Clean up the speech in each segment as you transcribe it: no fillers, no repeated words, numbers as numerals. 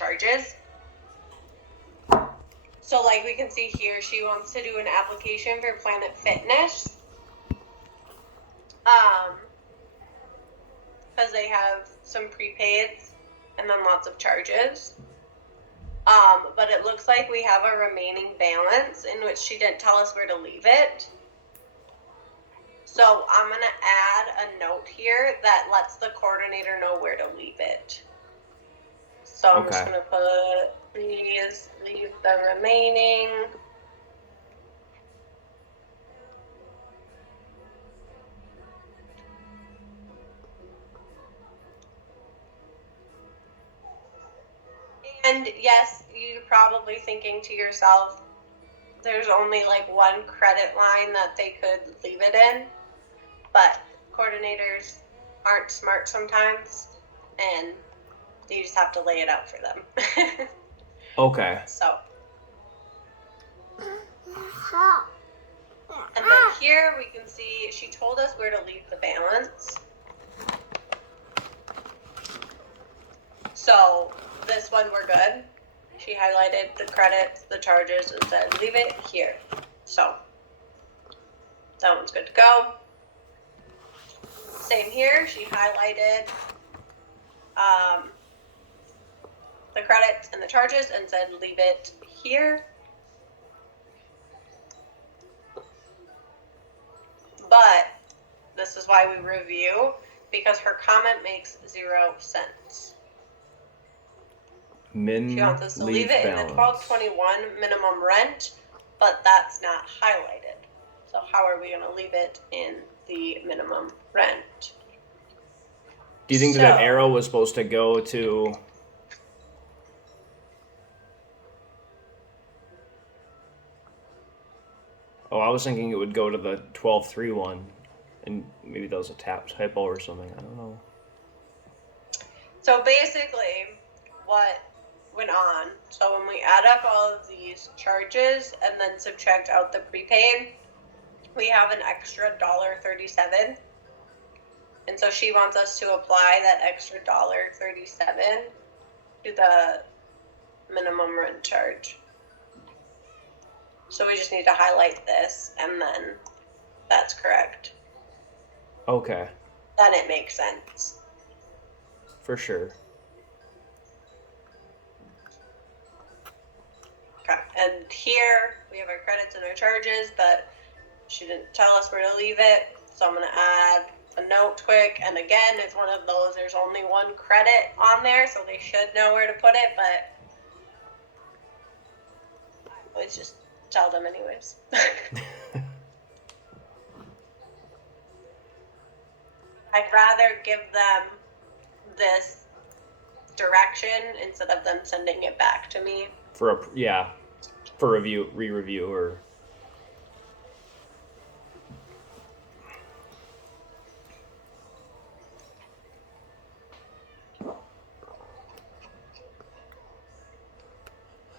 charges. So like we can see here, she wants to do an application for Planet Fitness. Because they have some prepaids and then lots of charges. But it looks like we have a remaining balance in which she didn't tell us where to leave it. So I'm going to add a note here that lets the coordinator know where to leave it. So I'm just going to put, please leave the remaining. And yes, you're probably thinking to yourself, there's only like one credit line that they could leave it in, but coordinators aren't smart sometimes, and you just have to lay it out for them. Okay. So. And then here we can see she told us where to leave the balance. So this one we're good. She highlighted the credits, the charges, and said leave it here. So that one's good to go. Same here. She highlighted the credits and the charges and said leave it here. But this is why we review, because her comment makes 0 sense. She wants us to leave it in the 1221 minimum rent, but that's not highlighted. So how are we going to leave it in the minimum rent? Do you think that arrow was supposed to go to... Oh, I was thinking it would go to the 1231, and maybe that was a typo or something. I don't know. So basically, what went on, so when we add up all of these charges and then subtract out the prepaid, we have an extra $1.37. And so she wants us to apply that extra $1.37 to the minimum rent charge. So we just need to highlight this, and then that's correct. Okay. Then it makes sense. For sure. Okay, and here we have our credits and our charges, but she didn't tell us where to leave it, so I'm going to add a note quick. And again, it's one of those, there's only one credit on there, so they should know where to put it, but I always just tell them anyways. I'd rather give them this direction instead of them sending it back to me. For review, re-review, or...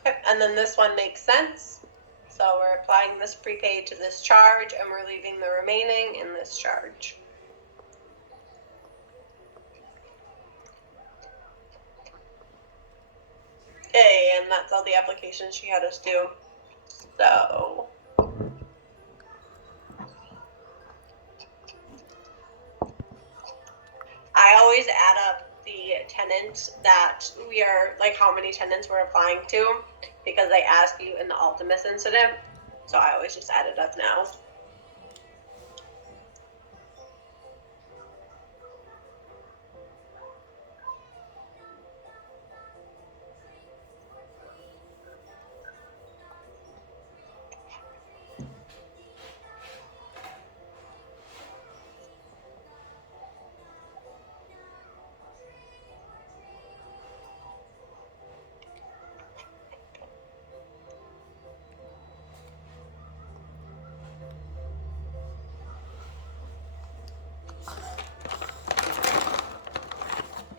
And then this one makes sense. So we're applying this prepaid to this charge, and we're leaving the remaining in this charge. Okay, and that's all the applications she had us do. So I always add up the tenants that we are, like how many tenants we're applying to, because they ask you in the Ultimus incident. So I always just add it up now.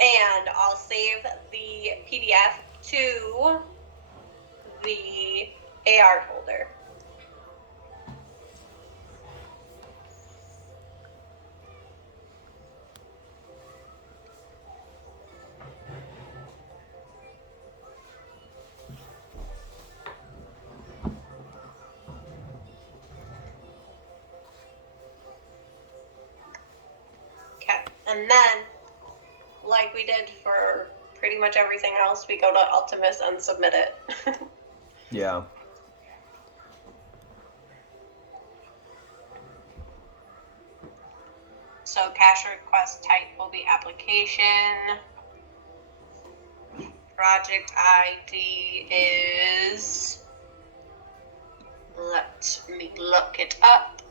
And I'll save the PDF to the AR folder. And then, like we did for pretty much everything else, we go to Ultimus and submit it. Yeah. So cash request type will be application. Project ID is, let me look it up.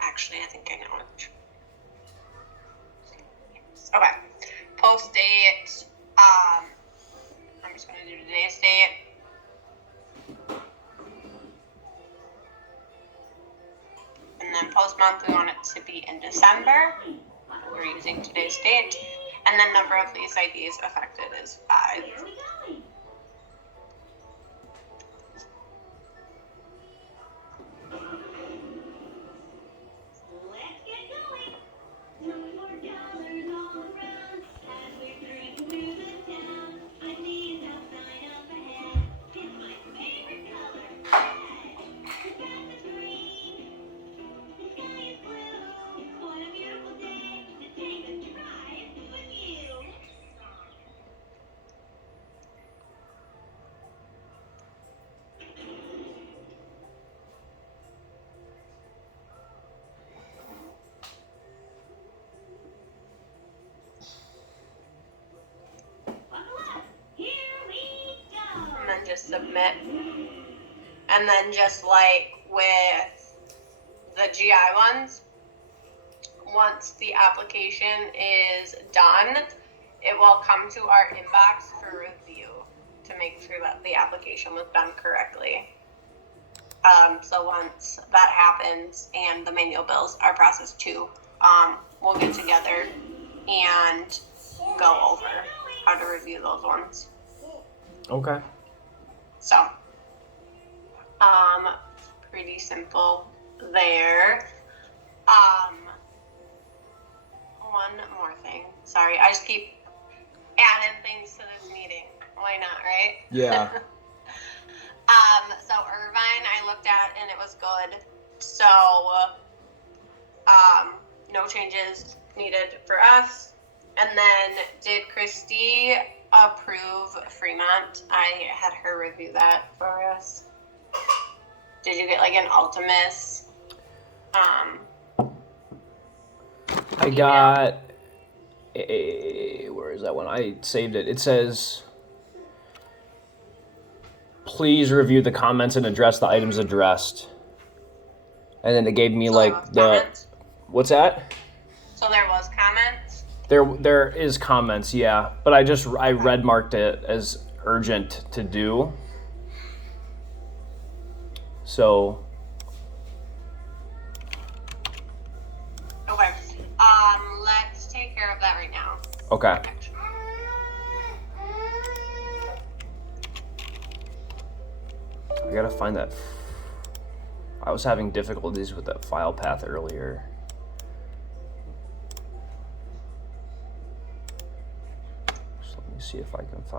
Actually, I think I know it. Okay. Post date, I'm just going to do today's date. And then post month, we want it to be in December. We're using today's date. And then number of lease IDs affected is 5. And then just submit. And then just like with the GI ones, once the application is done, it will come to our inbox for review to make sure that the application was done correctly. So once that happens and the manual bills are processed too, we'll get together and go over how to review those ones. Okay. So, pretty simple there. One more thing. Sorry, I just keep adding things to this meeting. Why not, right? Yeah. So Irvine, I looked at and it was good. So, no changes needed for us. And then, did Christy approve Fremont? I had her review that for us. Did you get like an Ultimus? I got where is that one? I saved it. It says, please review the comments and address the items addressed. And then it gave me like the comments? What's that? So there was comments? There is comments, yeah. But I red marked it as urgent to do. So Okay. Let's take care of that right now. okay. I gotta find that. I was having difficulties with that file path earlier. So let me see if I can find